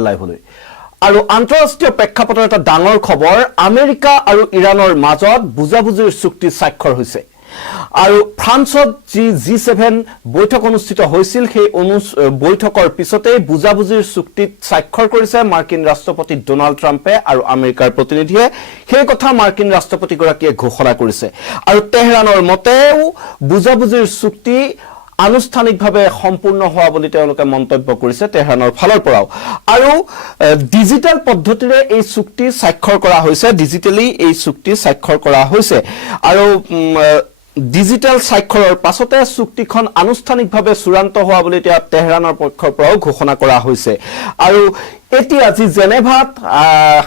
লাইভলৈ আৰু আন্তঃৰাষ্ট্ৰীয় প্ৰেক্ষাপটৰ এটা ডাঙৰ খবৰ আমেৰিকা আৰু ইৰানৰ মাজত বুজাবুজিৰ চুক্তি স্বাক্ষৰ হৈছে আৰু ফ্ৰান্সত জি7 বৈঠক অনুষ্ঠিত হৈছিল সেই বৈঠকৰ পিছতে বুজাবুজিৰ চুক্তিত স্বাক্ষৰ কৰিছে মাৰ্কিন ৰাষ্ট্ৰপতি ডোনাল্ড ট্ৰাম্পে আৰু আমেৰিকাৰ প্ৰতিনিধিয়ে সেই কথা মাৰ্কিন ৰাষ্ট্ৰপতিগৰাকীয়ে ঘোষণা কৰিছে আৰু তেহৰানৰ মতেও বুজাবুজিৰ চুক্তি আনুষ্ঠানিকভাৱে সম্পূৰ্ণ হোৱা বুলি তেওঁলোকে মন্তব্য কৰিছে তেহৰানৰ ফালৰ পৰাও আৰু ডিজিটাল পদ্ধতিৰে এই চুক্তি স্বাক্ষৰ কৰা হৈছে ডিজিটালি এই চুক্তি স্বাক্ষৰ কৰা হৈছে আৰু ডিজিটাল স্বাক্ষৰৰ পাছতে চুক্তিখন আনুষ্ঠানিকভাৱে চূড়ান্ত হোৱা বুলি এতিয়া তেহৰানৰ পক্ষৰ পৰাও ঘোষণা কৰা হৈছে আৰু এতিয়া যি জেনেভাত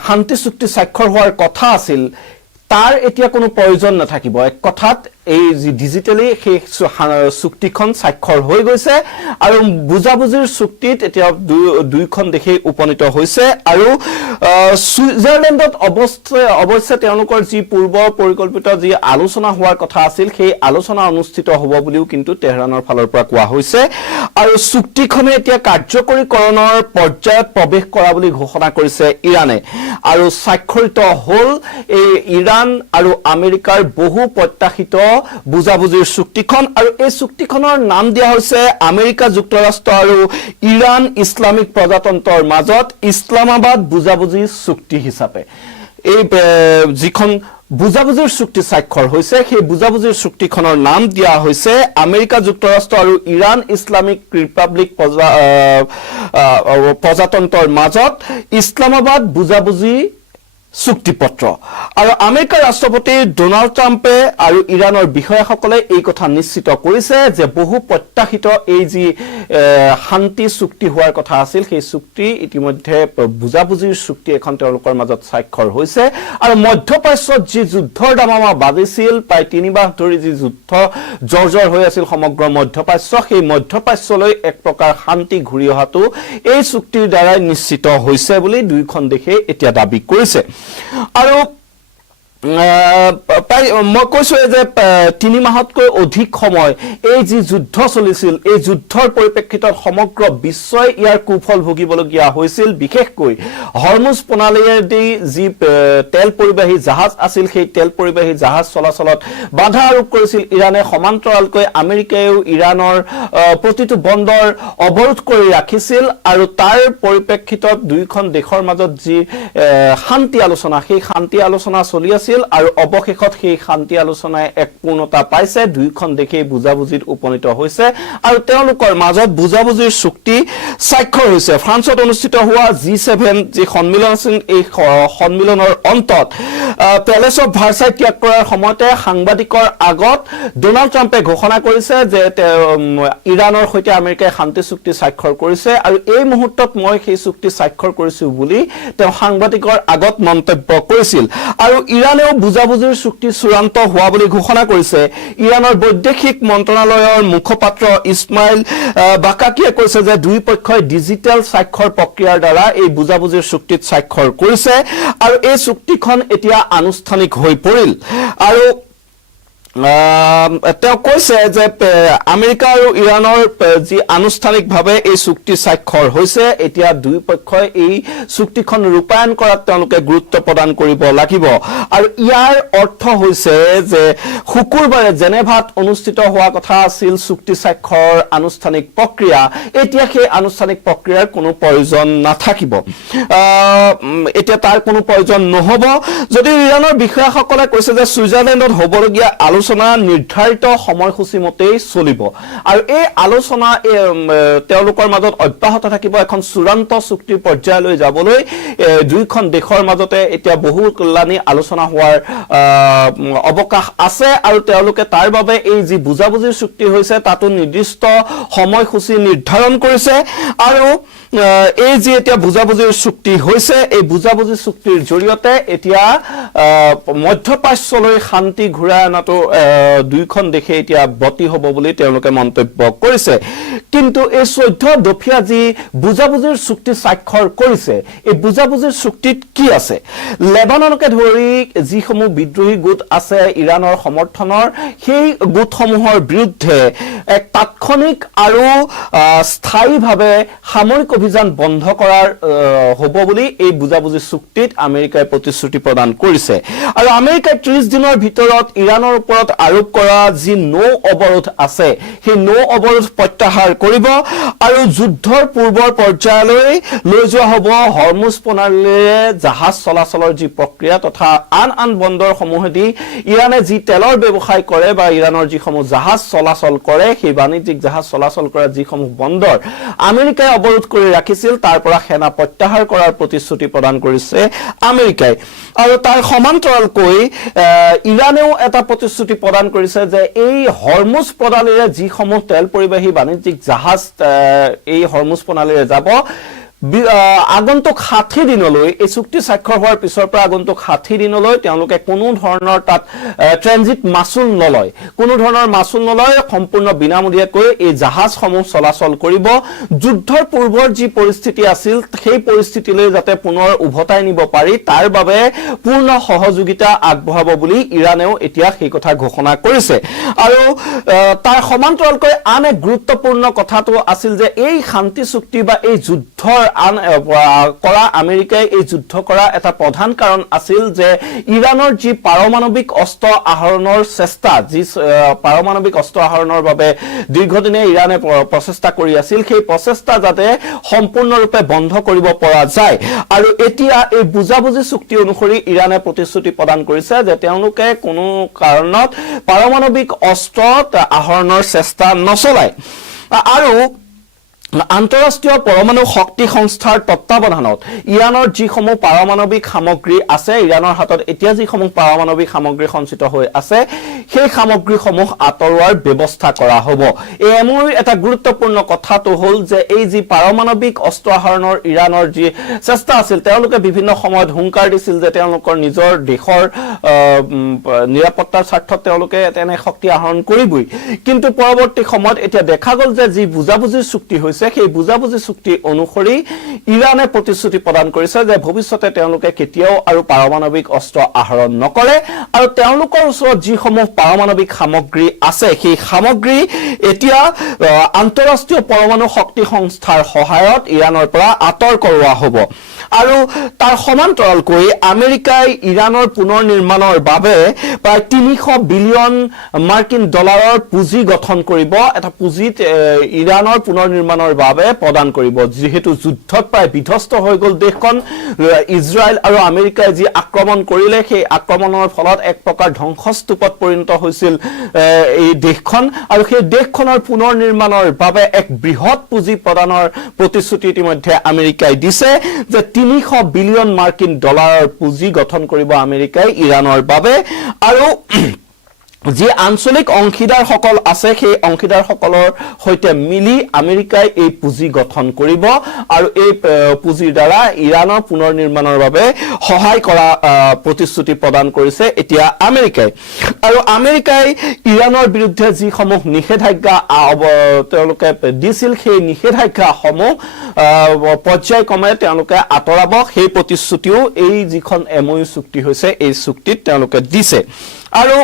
শান্তি চুক্তি স্বাক্ষৰ হোৱাৰ কথা আছিল তাৰ এতিয়া কোনো প্ৰয়োজন নাথাকিব এক কথাত এই যি ডিজিটালি সেই চুক্তিখন স্বাক্ষৰ হৈ গৈছে আৰু বুজাবুজিৰ চুক্তিত এতিয়া দুইখন দেশে উপনীত হৈছে আৰু সুইজাৰলেণ্ডত অৱশ্যে তেওঁলোকৰ যি পূৰ্ব পৰিকল্পিত যি আলোচনা হোৱাৰ কথা আছিল সেই আলোচনা অনুষ্ঠিত হ'ব বুলিও কিন্তু তেহৰানৰ ফালৰ পৰা কোৱা হৈছে আৰু চুক্তিখনে এতিয়া কাৰ্যকৰীকৰণৰ পৰ্যায়ত প্ৰৱেশ কৰা বুলি ঘোষণা কৰিছে ইৰানে আৰু স্বাক্ষৰিত হ'ল এই ইৰান আৰু আমেৰিকাৰ বহু প্ৰত্যাশিত বুজাবুজিৰ চুক্তিখন আৰু এই চুক্তিখনৰ নাম দিয়া হৈছে আমেৰিকা যুক্তৰাষ্ট্ৰ আৰু ইৰান ইছলামিক প্ৰজাতন্ত্ৰৰ মাজত ইছলামাবাদ বুজাবুজি চুক্তি হিচাপে এই যিখন বুজাবুজিৰ চুক্তি স্বাক্ষৰ হৈছে সেই বুজাবুজিৰ চুক্তিখনৰ নাম দিয়া হৈছে আমেৰিকা যুক্তৰাষ্ট্ৰ আৰু ইৰান ইছলামিক ৰিপাব্লিক প্ৰজাতন্ত্ৰৰ মাজত ইছলামাবাদ বুজাবুজি চুক্তিপত্ৰ আৰু আমেৰিকাৰ ৰাষ্ট্ৰপতি ডোনাল্ড ট্ৰাম্পে আৰু ইৰানৰ বিষয়াসকলে এই কথা নিশ্চিত কৰিছে যে বহু প্ৰত্যাশিত এই যি শান্তি চুক্তি হোৱাৰ কথা আছিল সেই চুক্তি ইতিমধ্যে বুজাবুজিৰ চুক্তি এখন তেওঁলোকৰ মাজত স্বাক্ষৰ হৈছে আৰু মধ্যপ্ৰাচ্যত যি যুদ্ধৰ দামামা বাজিছিল প্ৰায় 3 মাহ ধৰি যি যুদ্ধ জৰ্জৰ হৈ আছিল সমগ্ৰ মধ্যপ্ৰাচ্য সেই মধ্যপ্ৰাচ্যলৈ এক প্ৰকাৰ শান্তি ঘূৰি অহাটো এই চুক্তিৰ দ্বাৰা নিশ্চিত হৈছে বুলি দুইখন দেশে এতিয়া দাবী কৰিছে আৰু মই কৈছো যে 3 মাহতকৈ অধিক সময় এই যি যুদ্ধ চলিছিল এই যুদ্ধৰ পৰিপ্ৰেক্ষিতত সমগ্ৰ বিশ্বই ইয়াৰ কুফল ভুগিবলগীয়া হৈছিল বিশেষকৈ হৰমুজ প্ৰণালীয়েদি যি তেল পৰিবাহী জাহাজ আছিল সেই তেল পৰিবাহী জাহাজ চলাচলত বাধা আৰোপ কৰিছিল ইৰানে সমান্তৰালকৈ আমেৰিকায়ও ইৰানৰ প্ৰতিটো বন্দৰ অৱৰোধ কৰি ৰাখিছিল আৰু তাৰ পৰিপ্ৰেক্ষিতত দুইখন দেশৰ মাজত যি শান্তি আলোচনা সেই শান্তি আলোচনা চলি আছিল আৰু অৱশেষত সেই শান্তি আলোচনাই এক পূৰ্ণতা পাইছে দুইখন দেশে বুজাবুজিত উপনীত হৈছে আৰু তেওঁলোকৰ মাজত বুজাবুজিৰ চুক্তি স্বাক্ষৰ হৈছে ফ্ৰান্সত অনুষ্ঠিত হোৱা জি7 যি সন্মিলন আছিল এই সন্মিলনৰ অন্তত পেলেচ অফ ভাৰ্চাই ত্যাগ কৰাৰ সময়তে সাংবাদিকৰ আগত ডোনাল্ড ট্ৰাম্পে ঘোষণা কৰিছে যে ইৰানৰ সৈতে আমেৰিকাই শান্তি চুক্তি স্বাক্ষৰ কৰিছে আৰু এই মুহূৰ্তত মই সেই চুক্তি স্বাক্ষৰ কৰিছো বুলি তেওঁ সাংবাদিকৰ আগত মন্তব্য কৰিছিল আৰু ইৰানেও বুজাবুজিৰ চুক্তি চূড়ান্ত হোৱা বুলি ঘোষণা কৰিছে ইৰানৰ বৈদেশিক মন্ত্ৰণালয়ৰ মুখপাত্ৰ ইছমাইল বাকাকিয়ে কৈছে যে দুই পক্ষই ডিজিটেল স্বাক্ষৰ প্ৰক্ৰিয়াৰ দ্বাৰা এই বুজাবুজিৰ চুক্তিত স্বাক্ষৰ কৰিছে আৰু এই চুক্তিখন এতিয়া আনুষ্ঠানিক হৈ পৰিল আৰু তেওঁ কৈছে যে আমেৰিকা আৰু ইৰানৰ যি আনুষ্ঠানিকভাৱে এই চুক্তি স্বাক্ষৰ হৈছে এতিয়া দুই পক্ষই এই চুক্তিখন ৰূপায়ণ কৰাত তেওঁলোকে গুৰুত্ব প্ৰদান কৰিব লাগিব আৰু ইয়াৰ অৰ্থ হৈছে যে শুকুৰবাৰে জেনেভাত অনুষ্ঠিত হোৱা কথা আছিল চুক্তি স্বাক্ষৰৰ আনুষ্ঠানিক প্ৰক্ৰিয়া এতিয়া সেই আনুষ্ঠানিক প্ৰক্ৰিয়াৰ কোনো প্ৰয়োজন নাথাকিব এতিয়া তাৰ কোনো প্ৰয়োজন নহব যদি ইৰানৰ বিষয়াসকলে কৈছে যে সুইজাৰলেণ্ডত হ'বলগীয়া আলোচনা নিৰ্ধাৰিত সময়সূচী মতেই চলিব আৰু এই আলোচনা তেওঁলোকৰ মাজত অব্যাহত থাকিব এখন চূড়ান্ত চুক্তিৰ পৰ্যায়লৈ যাবলৈ দুইখন দেশৰ মাজতে এতিয়া বহু কল্যাণী আলোচনা হোৱাৰ অৱকাশ আছে আৰু তেওঁলোকে তাৰ বাবে এই যি বুজাবুজিৰ চুক্তি হৈছে তাতো নিৰ্দিষ্ট সময়সূচী নিৰ্ধাৰণ কৰিছে আৰু এই যি এতিয়া বুজাবুজিৰ চুক্তি হৈছে এই বুজাবুজি চুক্তিৰ জৰিয়তে এতিয়া মধ্যপ্ৰাচ্যলৈ শান্তি ঘূৰাই অনাটো দুইখন দেশে এতিয়া ব্ৰতী হ'ব বুলি তেওঁলোকে মন্তব্য কৰিছে কিন্তু এই 14 দফীয়া যি বুজাবুজিৰ চুক্তি স্বাক্ষৰ কৰিছে এই বুজাবুজিৰ চুক্তিত কি আছে লেবাননকে ধৰি যিসমূহ বিদ্ৰোহী গোট আছে ইৰানৰ সমৰ্থনৰ সেই গোটসমূহৰ বিৰুদ্ধে এক তাৎক্ষণিক আৰু স্থায়ীভাৱে সামৰিক অভিযান বন্ধ কৰাৰ হ'ব বুলি এই বুজাবুজি চুক্তিত আমেৰিকাই প্ৰতিশ্ৰুতি প্ৰদান কৰিছে আৰু আমেৰিকাই 30 দিনৰ ভিতৰত ইৰাণৰ ওপৰত আৰোপ কৰা যি নৌ অৱৰোধ আছে সেই নৌ অৱৰোধ প্ৰত্যাহাৰ কৰিব আৰু যুদ্ধৰ পূৰ্বৰ পৰ্যায়লৈ লৈ যোৱা হ'ব হৰমুজ প্ৰণালীৰে জাহাজ চলাচলৰ যি প্ৰক্ৰিয়া তথা আন বন্দৰসমূহেদি ইৰাণে যি তেলৰ ব্যৱসায় কৰে বা ইৰাণৰ যিসমূহ জাহাজ চলাচল কৰে সেই বাণিজ্যিক জাহাজ চলাচল কৰা যিসমূহ বন্দৰ আমেৰিকাই অৱৰোধ কৰি ৰাখিছিল তাৰ পৰা সেনা প্ৰত্যাহাৰ কৰাৰ প্ৰতিশ্ৰুতি প্ৰদান কৰিছে আমেৰিকাই আৰু তাৰ সমান্তৰালকৈ ইৰাণেও এটা প্ৰতিশ্ৰুতি প্ৰদান কৰিছে যে এই হৰমুজ প্ৰণালীৰে যিসমূহ তেল পৰিবাহী বাণিজ্যিক জাহাজ এই হৰমুজ প্ৰণালীৰে যাব আগন্তুক 60 দিনলৈ এই চুক্তি স্বাক্ষৰ হোৱাৰ পিছৰ পৰা আগন্তুক 60 দিনলৈ তেওঁলোকে কোনো ধৰণৰ তাত ট্ৰানজিট মাচুল নলয় কোনো ধৰণৰ মাচুল নলয় সম্পূৰ্ণ বিনামূলীয়াকৈ এই জাহাজসমূহ চলাচল কৰিব যুদ্ধৰ পূৰ্বৰ যি পৰিস্থিতি আছিল সেই পৰিস্থিতিলৈ যাতে পুনৰ উভতাই নিব পাৰি তাৰ বাবে পূৰ্ণ সহযোগিতা আগবঢ়াব বুলি ইৰাণেও এতিয়া সেই কথা ঘোষণা কৰিছে আৰু তাৰ সমান্তৰালকৈ আন এক গুৰুত্বপূৰ্ণ কথাটো আছিল যে এই শান্তি চুক্তি বা এই যুদ্ধৰ কৰা আমেৰিকাই এই যুদ্ধ কৰা এটা প্ৰধান কাৰণ আছিল যে ইৰাণৰ যি পাৰমাণৱিক অস্ত্ৰ আহৰণৰ চেষ্টা যি পাৰমাণৱিক অস্ত্ৰ আহৰণৰ বাবে দীৰ্ঘদিনীয়া ইৰাণে প্ৰচেষ্টা কৰি আছিল সেই প্ৰচেষ্টা যাতে সম্পূৰ্ণৰূপে বন্ধ কৰিব পৰা যায় আৰু এতিয়া এই বুজাবুজি চুক্তি অনুসৰি ইৰাণে প্ৰতিশ্ৰুতি প্ৰদান কৰিছে যে তেওঁলোকে কোনো কাৰণত পাৰমাণৱিক অস্ত্ৰ আহৰণৰ চেষ্টা নচলায় আৰু আন্তঃৰাষ্ট্ৰীয় পৰমাণু শক্তি সংস্থাৰ তত্ত্বাৱধানত ইৰাণৰ যিসমূহ পাৰমাণৱিক সামগ্ৰী আছে ইৰাণৰ হাতত এতিয়া যিসমূহ পাৰমাণৱিক সামগ্ৰী সঞ্চিত হৈ আছে সেই সামগ্ৰীসমূহ আঁতৰোৱাৰ ব্যৱস্থা কৰা হ'ব এমুৰ এটা গুৰুত্বপূৰ্ণ কথাটো হ'ল যে এই যি পাৰমাণৱিক অস্ত্ৰ আহৰণৰ ইৰাণৰ যি চেষ্টা আছিল তেওঁলোকে বিভিন্ন সময়ত হুংকাৰ দিছিল যে তেওঁলোকৰ নিজৰ দেশৰ নিৰাপত্তাৰ স্বাৰ্থত তেওঁলোকে তেনে শক্তি আহৰণ কৰিবই কিন্তু পৰৱৰ্তী সময়ত এতিয়া দেখা গ'ল যে যি বুজাবুজিৰ চুক্তি হৈছে সেই বুজাবুজি চুক্তি অনুসৰি ইৰাণে প্ৰতিশ্ৰুতি প্ৰদান কৰিছে যে ভৱিষ্যতে তেওঁলোকে কেতিয়াও আৰু পাৰমাণৱিক অস্ত্ৰ আহৰণ নকৰে আৰু তেওঁলোকৰ ওচৰত যিসমূহ পাৰমাণৱিক সামগ্ৰী আছে সেই সামগ্ৰী এতিয়া আন্তঃৰাষ্ট্ৰীয় পৰমাণু শক্তি সংস্থাৰ সহায়ত ইৰাণৰ পৰা আঁতৰ কৰোৱা হ'ব আৰু তাৰ সমান্তৰালকৈ আমেৰিকাই ইৰাণৰ পুনৰ নিৰ্মাণৰ বাবে প্ৰায় 300 বিলিয়ন মাৰ্কিন ডলাৰৰ পুঁজি গঠন কৰিব এটা পুঁজিত ইৰাণৰ পুনৰ নিৰ্মাণৰ বাবে প্ৰদান কৰিব যেহেতু যুদ্ধত প্ৰায় বিধ্বস্ত হৈ গ'ল দেশখন ইজৰাইল আৰু আমেৰিকাই যি আক্ৰমণ কৰিলে সেই আক্ৰমণৰ ফলত এক প্ৰকাৰ ধ্বংসস্তূপত পৰিণত হৈছিল এই দেশখন আৰু সেই দেশখনৰ পুনৰ নিৰ্মাণৰ বাবে এক বৃহৎ পুঁজি প্ৰদানৰ প্ৰতিশ্ৰুতি ইতিমধ্যে আমেৰিকাই দিছে যে 300 বিলিয়ন মাৰ্কিন ডলাৰৰ পুঁজি গঠন কৰিব আমেৰিকাই ইৰাণৰ বাবে আৰু যি আঞ্চলিক অংশীদাৰসকল আছে সেই অংশীদাৰসকলৰ সৈতে মিলি আমেৰিকাই এই পুঁজি গঠন কৰিব আৰু এই পুঁজিৰ দ্বাৰা ইৰাণৰ পুনৰ নিৰ্মাণৰ বাবে সহায় কৰা প্ৰতিশ্ৰুতি প্ৰদান কৰিছে এতিয়া আমেৰিকাই আৰু আমেৰিকাই ইৰাণৰ বিৰুদ্ধে যিসমূহ নিষেধাজ্ঞা তেওঁলোকে দিছিল সেই নিষেধাজ্ঞাসমূহ পৰ্যায়ক্ৰমে তেওঁলোকে আঁতৰাব সেই প্ৰতিশ্ৰুতিও এই যিখন এমঅইউ চুক্তি হৈছে এই চুক্তিত তেওঁলোকে দিছে আৰু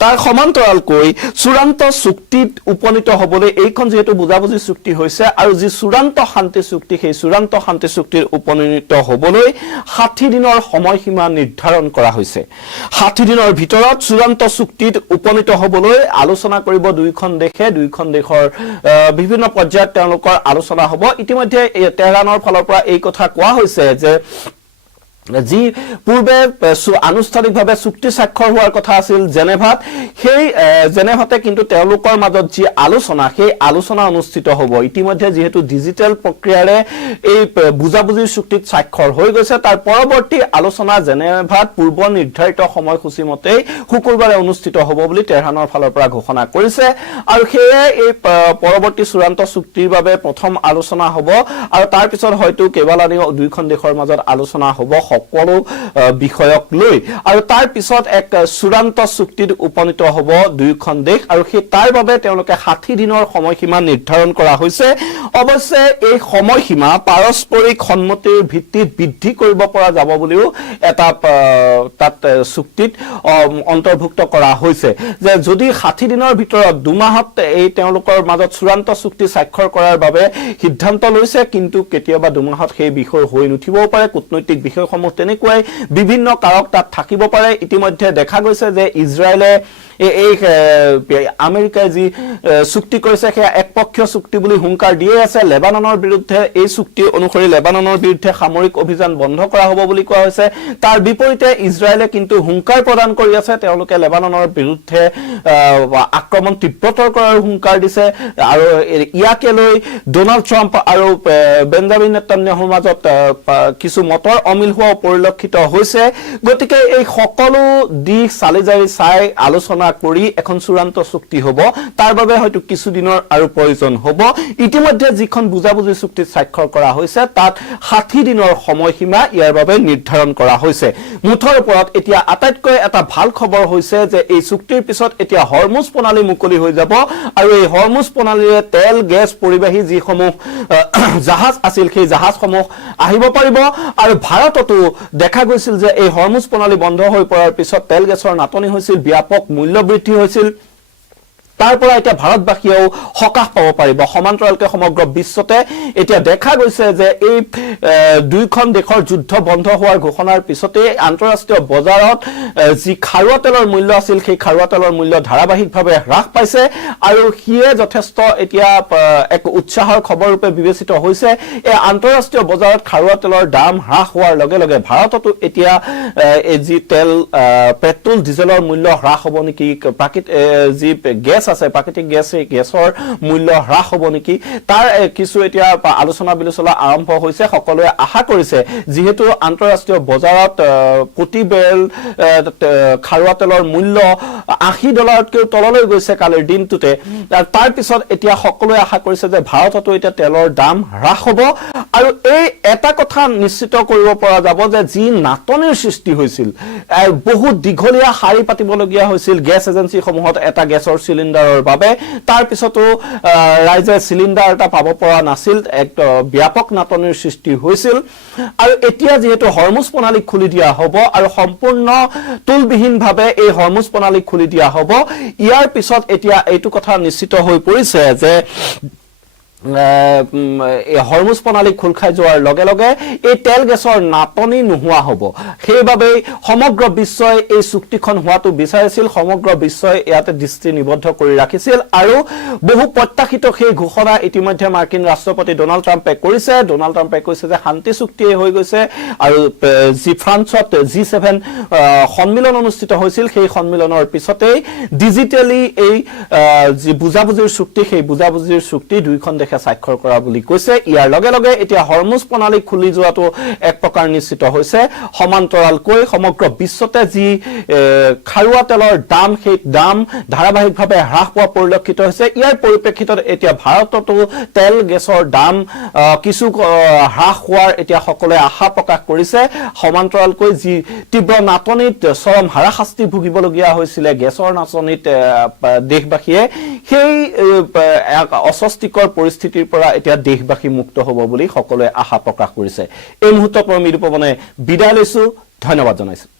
তাৰ সমান্তৰালকৈ চূড়ান্ত চুক্তিত উপনীত হ'বলৈ এইখন যেহেতু বুজাবুজি চুক্তি হৈছে আৰু যি চূড়ান্ত শান্তি চুক্তি সেই চূড়ান্ত শান্তি চুক্তিৰ উপনীত হ'বলৈ 60 দিনৰ সময়সীমা নিৰ্ধাৰণ কৰা হৈছে 60 দিনৰ ভিতৰত চূড়ান্ত চুক্তিত উপনীত হ'বলৈ আলোচনা কৰিব দুইখন দেশৰ বিভিন্ন পৰ্যায়ত তেওঁলোকৰ আলোচনা হ'ব ইতিমধ্যে তেহৰানৰ ফালৰ পৰা এই কথা কোৱা হৈছে যে যি পূৰ্বে আনুষ্ঠানিকভাৱে চুক্তি স্বাক্ষৰ হোৱাৰ কথা আছিল জেনেভাত সেই জেনেভাতে কিন্তু তেওঁলোকৰ মাজত যি আলোচনা সেই আলোচনা অনুষ্ঠিত হ'ব ইতিমধ্যে যেহেতু ডিজিটেল প্ৰক্ৰিয়াৰে এই বুজাবুজিৰ চুক্তিত স্বাক্ষৰ হৈ গৈছে তাৰ পৰৱৰ্তী আলোচনা জেনেভাত পূৰ্ব নিৰ্ধাৰিত সময়সূচী মতে শুকুৰবাৰে অনুষ্ঠিত হ'ব বুলি তেহৰানৰ ফালৰ পৰা ঘোষণা কৰিছে আৰু সেয়ে এই পৰৱৰ্তী চূড়ান্ত চুক্তিৰ বাবে প্ৰথম আলোচনা হ'ব আৰু তাৰ পিছত হয়তো কেইবালানিও দুইখন দেশৰ মাজত আলোচনা হ'ব সকলো বিষয়ক লৈ আৰু তাৰ পিছত এক চূড়ান্ত চুক্তিত উপনীত হ'ব দুয়োখন দেশ আৰু সেই তাৰ বাবে তেওঁলোকে 60 দিনৰ সময়সীমা নিৰ্ধাৰণ কৰা হৈছে অৱশ্যে এই সময়সীমা পাৰস্পৰিক সন্মতিৰ ভিত্তিত বৃদ্ধি কৰিব পৰা যাব বুলিও এটা তাত চুক্তিত অন্তৰ্ভুক্ত কৰা হৈছে যে যদি 60 দিনৰ ভিতৰত দুমাহত এই তেওঁলোকৰ মাজত চূড়ান্ত চুক্তি স্বাক্ষৰ কৰাৰ বাবে সিদ্ধান্ত লৈছে কিন্তু কেতিয়াবা দুমাহত সেই বিষয় হৈ নুঠিবও পাৰে কূটনৈতিক বিষয়সমূহ তেনেকুৱাই বিভিন্ন কাৰক তাত থাকিব পাৰে ইতিমধ্যে দেখা গৈছে যে ইজৰাইলে এই আমেৰিকাই যি চুক্তি কৰিছে সেয়া একপক্ষীয় চুক্তি বুলি হুংকাৰ দিয়ে আছে লেবাননৰ বিৰুদ্ধে এই চুক্তি অনুসৰি লেবাননৰ বিৰুদ্ধে সামৰিক অভিযান বন্ধ কৰা হ'ব বুলি কোৱা হৈছে তাৰ বিপৰীতে ইজৰাইলে কিন্তু হুংকাৰ প্ৰদান কৰি আছে তেওঁলোকে লেবাননৰ বিৰুদ্ধে আক্ৰমণ তীব্ৰতৰ কৰাৰ হুংকাৰ দিছে আৰু ইয়াকে লৈ ডোনাল্ড ট্ৰাম্প আৰু বেঞ্জামিন নেতান্যাহুৰ মাজত কিছু মতৰ অমিল হোৱা পৰিলক্ষিত হৈছে গতিকে এই সকলো দিশ চালিজাৰি চাই আলোচনা কৰি এখন চূড়ান্ত চুক্তি হ'ব তাৰ বাবে হয়তো কিছু দিনৰ আৰু প্ৰয়োজন হ'ব ইতিমধ্যে যিখন বুজাবুজি চুক্তিত স্বাক্ষৰ কৰা হৈছে তাত 60 দিনৰ সময়সীমা ইয়াৰ বাবে নিৰ্ধাৰণ কৰা হৈছে মুঠৰ ওপৰত এতিয়া আটাইতকৈ এটা ভাল খবৰ হৈছে যে এই চুক্তিৰ পিছত এতিয়া হৰমুজ প্ৰণালী মুকলি হৈ যাব আৰু এই হৰমুজ প্ৰণালীৰে তেল গেছ পৰিবাহী যিসমূহ জাহাজ আছিল সেই জাহাজসমূহ আহিব পাৰিব আৰু ভাৰততো দেখা গৈছিল যে এই হৰমুজ প্ৰণালী বন্ধ হৈ পৰাৰ পিছত তেল গেছৰ নাটনি হৈছিল ব্যাপক মূল্য বৃদ্ধি হৈছিল তাৰ পৰা এটা ভাৰতবাসীও হকাহ পাব পাৰিব সমান্তৰালকে সমগ্ৰ বিশ্বতে এতিয়া দেখা গৈছে যে এই দুইখন দেশৰ যুদ্ধ বন্ধ হোৱাৰ ঘোষণাৰ পিছতে আন্তঃৰাষ্ট্ৰীয় বজাৰত যি খাৰুৱা তেলৰ মূল্য আছিল সেই খাৰুৱা তেলৰ মূল্য ধাৰাবাহিকভাৱে হ্ৰাস পাইছে আৰু হিয়ে যথেষ্ট এতিয়া এক উৎসাহৰ খবৰ ৰূপে বিবেচিত হৈছে এই আন্তঃৰাষ্ট্ৰীয় বজাৰত খাৰুৱা তেলৰ দাম হ্ৰাস হোৱাৰ লগে লগে ভাৰততো এতিয়া এই যি তেল পেট্ৰল ডিজেলৰ মূল্য হ্ৰাস হ'ব নেকি যি গেছ আছে প্ৰাকৃতিক গেছৰ মূল্য হ্ৰাস হ'ব নেকি তাৰ কিছু এতিয়া আলোচনা বিলোচনা আৰম্ভ হৈছে সকলোৱে আশা কৰিছে যেহেতু আন্তঃৰাষ্ট্ৰীয় বজাৰত প্ৰতি বেৰেল খাৰুৱা তেলৰ মূল্য $80তকৈ তললৈ গৈছে কালিৰ দিনটোতে তাৰ পিছত এতিয়া সকলোৱে আশা কৰিছে যে ভাৰততো এতিয়া তেলৰ দাম হ্ৰাস হ'ব আৰু এই এটা কথা নিশ্চিত কৰিব পৰা যাব যে যি নাটনিৰ সৃষ্টি হৈছিল বহুত দীঘলীয়া শাৰী পাতিবলগীয়া হৈছিল গেছ এজেন্সিসমূহত এটা গেছৰ চিলিণ্ডাৰৰ বাবে তাৰ পিছতো ৰাইজে চিলিণ্ডাৰ এটা পাব পৰা নাছিল এক ব্যাপক নাটনিৰ সৃষ্টি হৈছিল আৰু এতিয়া যেহেতু হৰমুজ প্ৰণালী খুলি দিয়া হ'ব আৰু সম্পূৰ্ণ তুলবিহীনভাৱে এই হৰমুজ প্ৰণালী খুলি দিয়া হ'ব ইয়াৰ পিছত এতিয়া এইটো কথা নিশ্চিত হৈ পৰিছে যে হৰমুজ প্ৰণালী খোল খাই যোৱাৰ লগে লগে এই তেল গেছৰ নাটনি নোহোৱা হ'ব সেইবাবে সমগ্ৰ বিশ্বই এই চুক্তিখন হোৱাটো বিচাৰিছিল সমগ্ৰ বিশ্বই ইয়াতে দৃষ্টি নিবদ্ধ কৰি ৰাখিছিল আৰু বহু প্ৰত্যাশিত সেই ঘোষণা ইতিমধ্যে মাৰ্কিন ৰাষ্ট্ৰপতি ডোনাল্ড ট্ৰাম্পে কৰিছে ডোনাল্ড ট্ৰাম্পে কৈছে যে শান্তি চুক্তি হৈ গৈছে আৰু যি ফ্ৰান্সত G7 সন্মিলন অনুষ্ঠিত হৈছিল সেই সন্মিলনৰ পিছতেই ডিজিটেলি এই যি বুজাবুজিৰ চুক্তি সেই বুজাবুজিৰ চুক্তি দুইখন দেশে স্বাক্ষৰ কৰা বুলি কৈছে ইয়াৰ লগে লগে এতিয়া হৰমুজ প্ৰণালী খুলি যোৱাটো এক প্ৰকাৰ নিশ্চিত হৈছে সমান্তৰালকৈ সমগ্ৰ বিশ্বতে যি খাৰুৱা তেলৰ দাম সেই দাম ধাৰাবাহিকভাৱে হ্ৰাস পোৱা পৰিলক্ষিত হৈছে ইয়াৰ পৰিপ্ৰেক্ষিতত এতিয়া ভাৰততো তেল গেছৰ দাম কিছু হ্ৰাস হোৱাৰ এতিয়া সকলোৱে আশা প্ৰকাশ কৰিছে সমান্তৰালকৈ যি তীব্ৰ নাটনিত চৰম হাৰাশাস্তি ভুগিবলগীয়া হৈছিলে গেছৰ নাটনিত দেশবাসীয়ে সেই অস্বস্তিকৰ পৰিস্থিতিৰ পৰা এতিয়া দেশবাসী মুক্ত হ'ব বুলি সকলোৱে আশা প্ৰকাশ কৰিছে এই মুহূৰ্তত মই মৃদুপৱনে বিদায় লৈছো ধন্যবাদ জনাইছো